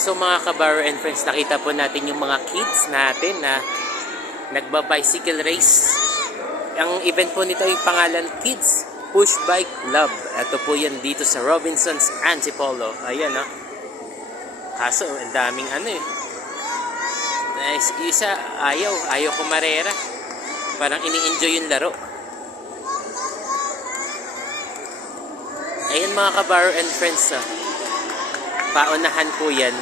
So mga kabaro and friends, nakita po natin yung mga kids natin na nagba-bicycle race. Ang event po nito ay pangalan Kids Push Bike Club. Ito po yan dito sa Robinsons Antipolo. Ayan o. Kaso, ang daming Nice. Isa, ayaw kumarera. Parang ini-enjoy yung laro. Ayan mga kabaro and friends. Paunahan po yan.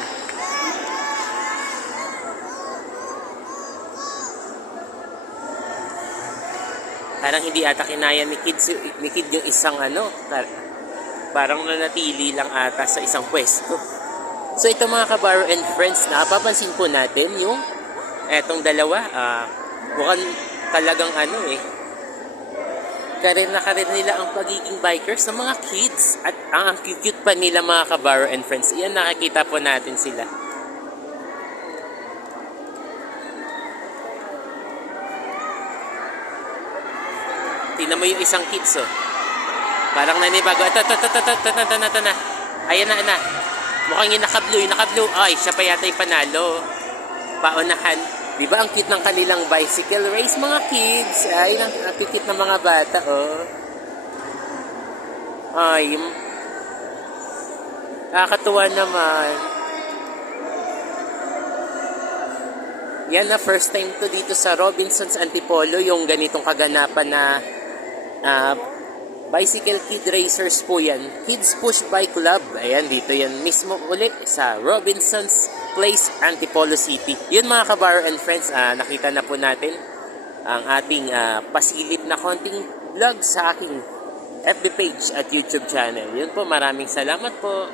Parang hindi ata kinaya ni Kid yung isang parang nanatili lang ata sa isang pwesto. So ito mga kabaro and friends, napapansin po natin yung etong dalawa, mukhang talagang karir na karir nila ang pagiging bikers ng mga kids. At ang cute pa nila mga kabaro and friends. Iyan, nakikita po natin sila. Tingnan mo yung isang kids Parang nanibago. Ito na. Ayan na. Mukhang yung naka-blue. Ay, siya pa yata yung panalo. Paunahan. Diba ang cute ng kanilang bicycle race mga kids? Ay, ang cute ng mga bata Ay, nakakatuwa naman. Yan na, first time to dito sa Robinsons Antipolo, yung ganitong kaganapan na bicycle kid racers po yan. Kids Push Bike Club. Ayan, dito yan mismo ulit sa Robinsons Place, Antipolo City. Yun mga kabaro and friends, nakita na po natin ang ating pasilip na konting vlog sa aking FB page at YouTube channel. Yun po, maraming salamat po.